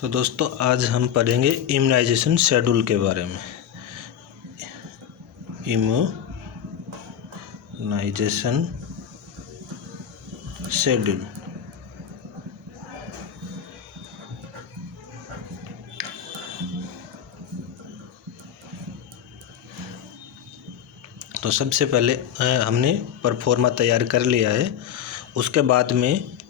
तो दोस्तों आज हम पढ़ेंगे इम्यूनाइजेशन शेड्यूल के बारे में। Immunisation schedule. तो सबसे पहले हमने परफॉर्मा तैयार कर लिया है। उसके बाद में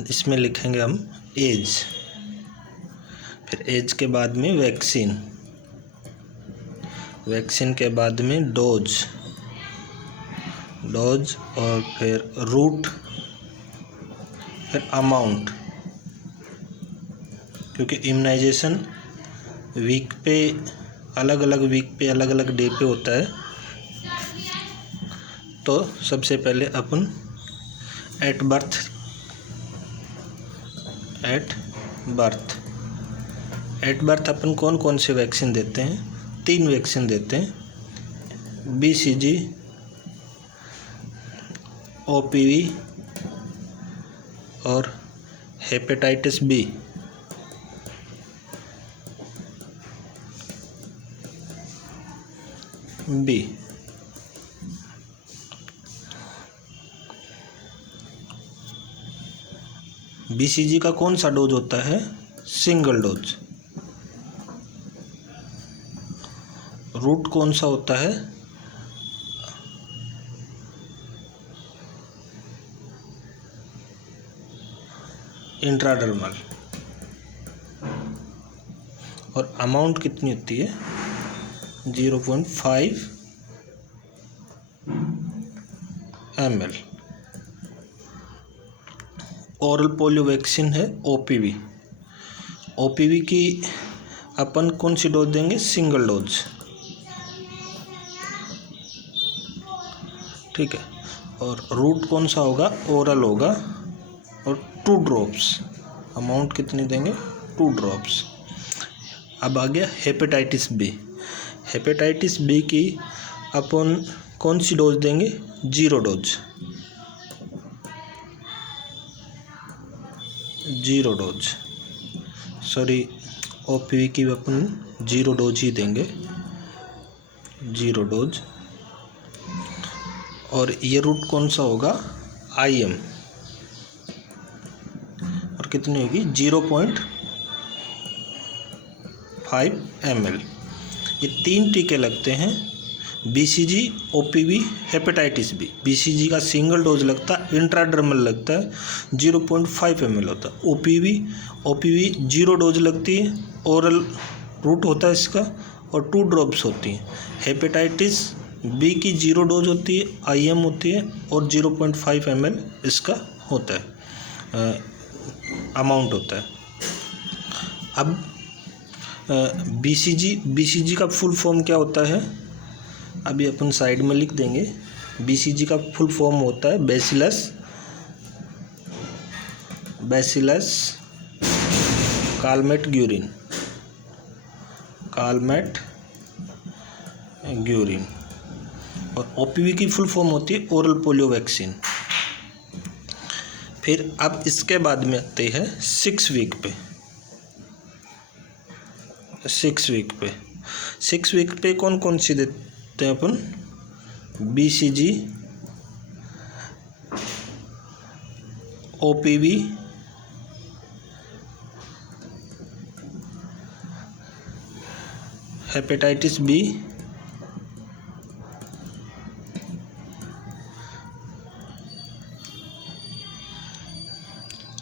इसमें लिखेंगे हम एज, फिर एज के बाद में वैक्सीन, वैक्सीन के बाद में डोज और फिर रूट, फिर अमाउंट। क्योंकि इम्यूनाइजेशन वीक पे अलग अलग डे पे होता है। तो सबसे पहले अपन एट बर्थ अपन कौन कौन से वैक्सीन देते हैं? 3 वैक्सीन देते हैं, BCG, OPV और हेपेटाइटिस बी। BCG का कौन सा डोज होता है? Single dose. रूट कौन सा होता है? इंट्राडर्मल। और अमाउंट कितनी होती है? 0.5 ml। ओरल पोलियो वैक्सीन है OPV। OPV की अपन कौन सी डोज देंगे? Single dose. ठीक है। और रूट कौन सा होगा? ओरल होगा और 2 ड्रॉप्स। अमाउंट कितनी देंगे? 2 ड्रॉप्स। अब आ गया हेपेटाइटिस बी। हेपेटाइटिस बी की अपन कौन सी डोज देंगे? 0 डोज। सॉरी, OPV की अपन 0 डोज ही देंगे, 0 डोज। और ये रूट कौन सा होगा? IM। और कितनी होगी? 0.5 ml। ये 3 टीके लगते हैं, BCG, OPV, hepatitis B. BCG का सिंगल डोज लगता है, इंट्राडर्मल लगता है, 0.5 ml होता है। OPV 0 डोज लगती है, ओरल रूट होता है इसका, और 2 ड्रॉप्स होती हैं। हेपेटाइटिस बी की 0 डोज होती है, IM होती है, और 0.5 ml इसका होता है, अमाउंट होता है। अब BCG का फुल फॉर्म क्या होता है? अभी अपन साइड में लिख देंगे। BCG का फुल फॉर्म होता है बैसिलस कालमेट-ग्यूरिन। और OPV की फुल फॉर्म होती है ओरल पोलियो वैक्सीन। फिर अब इसके बाद में आते हैं 6 वीक पे। 6 वीक पे कौन कौन सी देते हैं अपन? BCG, OPV, हेपेटाइटिस बी,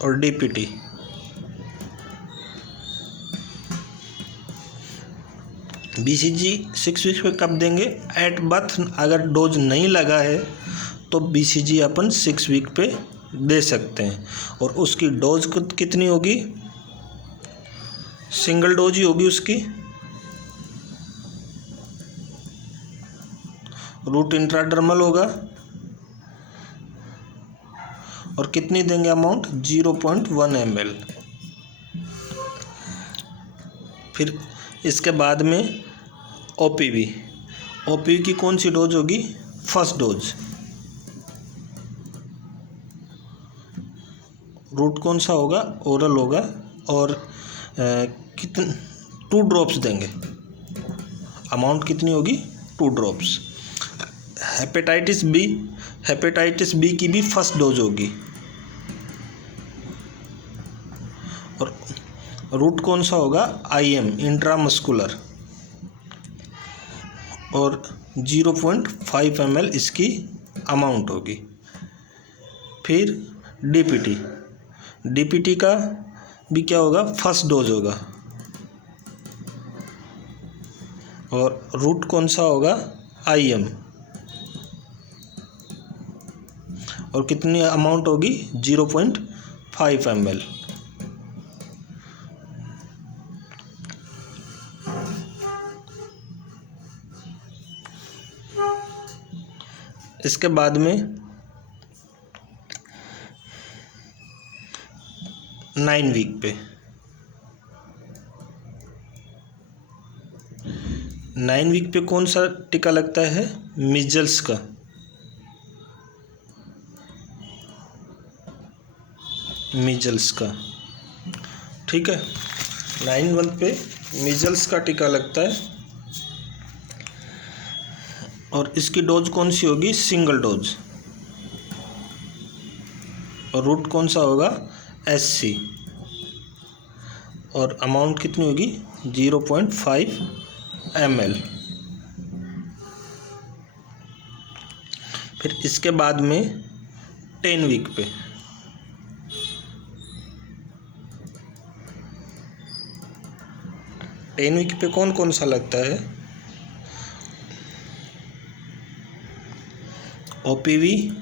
और DPT। BCG 6 वीक पे कब देंगे? At birth. अगर डोज नहीं लगा है तो BCG अपन 6 वीक पे दे सकते हैं। और उसकी डोज कितनी होगी? सिंगल डोज ही होगी उसकी। रूट इंट्राडर्मल होगा। और कितनी देंगे अमाउंट? 0.1 ml। फिर इसके बाद में OPV की कौन सी डोज होगी? First dose. रूट कौन सा होगा, ओरल होगा, और कितने 2 ड्रॉप्स देंगे। अमाउंट कितनी होगी, 2 ड्रॉप्स। हेपेटाइटिस बी की भी फर्स्ट डोज होगी, और रूट कौन सा होगा, IM इंट्रामस्कुलर, और 0.5 ml इसकी अमाउंट होगी। फिर DPT का भी क्या होगा, फर्स्ट डोज होगा, और रूट कौन सा होगा, IM, और कितनी अमाउंट होगी, 0.5 ml। इसके बाद में 9 वीक पे 9 वीक पे कौन सा टीका लगता है, मीजल्स का। ठीक है, 9 मंथ पे मीजल्स का टीका लगता है, और इसकी डोज कौन सी होगी, सिंगल डोज, और रूट कौन सा होगा, SC, और अमाउंट कितनी होगी, 0.5 ml। फिर इसके बाद में 10 वीक पे 10 वीक पे कौन कौन सा लगता है, OPV,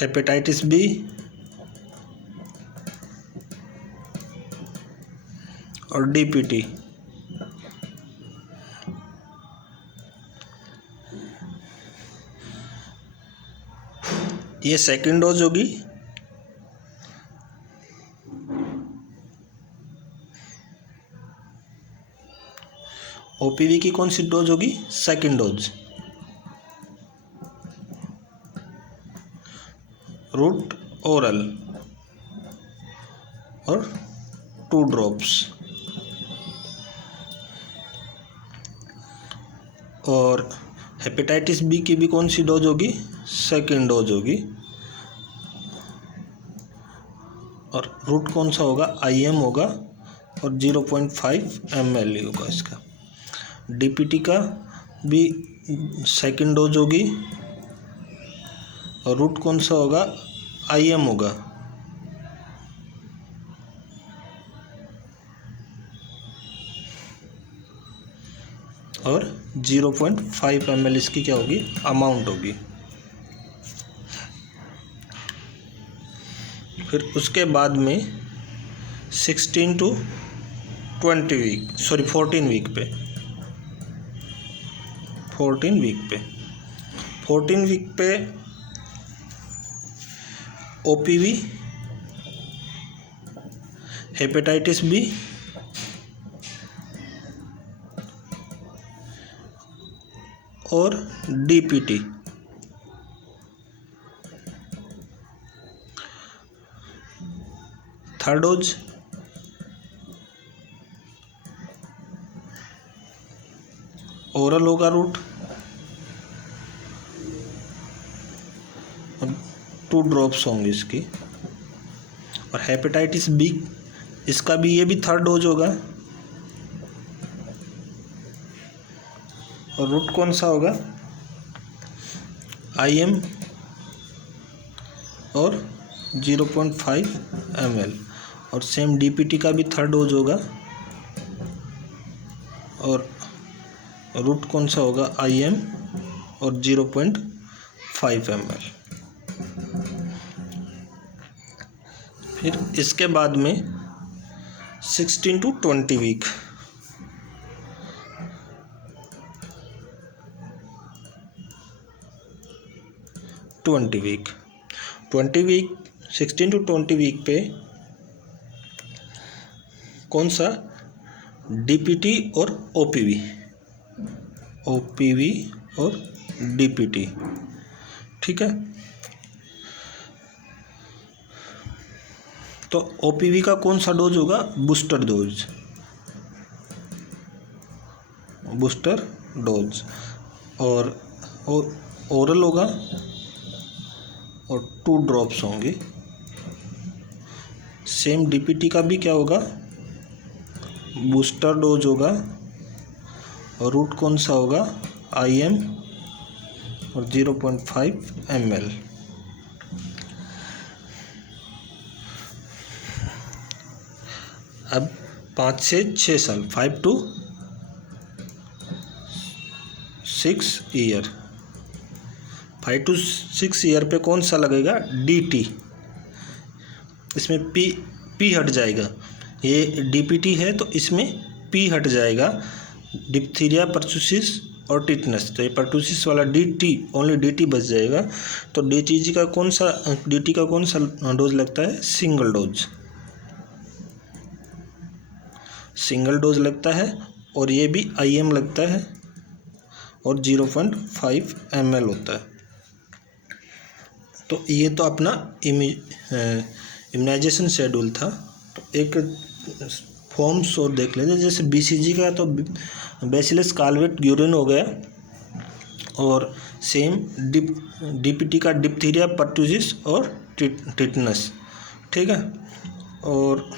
हेपेटाइटिस बी, और DPT। ये सेकंड डोज होगी। OPV की कौन सी डोज होगी, सेकंड डोज, रूट ओरल, और 2 ड्रॉप्स, और हेपेटाइटिस बी की भी कौन सी डोज होगी, सेकंड डोज होगी, और रूट कौन सा होगा, IM होगा, और 0.5 ml होगा इसका। DPT का भी सेकंड डोज होगी, और रूट कौन सा होगा, IM होगा, और 0.5 ml इसकी क्या होगी, अमाउंट होगी। फिर उसके बाद में 14 वीक पे 14 वीक पे OPV, हेपेटाइटिस बी, और DPT। थर्ड डोज ओरल होगा, रूट, 2 ड्रॉप्स होंगे इसकी, और हेपेटाइटिस बी इसका भी, ये भी थर्ड डोज होगा, और रूट कौन सा होगा, IM, और 0.5 ml, और सेम DPT का भी थर्ड डोज होगा, और रूट कौन सा होगा, IM, और 0.5 ml। फिर इसके बाद में 16 to 20 वीक 16 to 20 वीक पे कौन सा, DPT और OPV और DPT। ठीक है, तो ओपीवी का कौन सा डोज होगा? Booster dose, booster dose. और ओरल होगा और 2 ड्रॉप्स होंगे। सेम डीपीटी का भी क्या होगा? बूस्टर डोज होगा और रूट कौन सा होगा? IM और 0.5 ml। अब 5 से 6 साल, 5 to 6 ईयर, 5 to 6 ईयर पे कौन सा लगेगा? DT। इसमें पी हट जाएगा, ये डीपीटी है तो इसमें पी हट जाएगा, डिप्थीरिया, परटूसिस और टिटनस। तो ये परटूसिस वाला DT, ओनली DT बच जाएगा। तो DT का कौन सा डोज लगता है? सिंगल डोज, सिंगल डोज लगता है। और ये भी IM लगता है और 0.5 ml होता है। तो ये तो अपना इम्यूनाइजेशन शेड्यूल था। तो एक फॉर्म्स और देख लेते, जैसे BCG का तो बैसिलस कालवेट ग्यूरेन हो गया, और सेम DPT का डिप्थीरिया, परटूसिस और टिटनस, ठीक है। और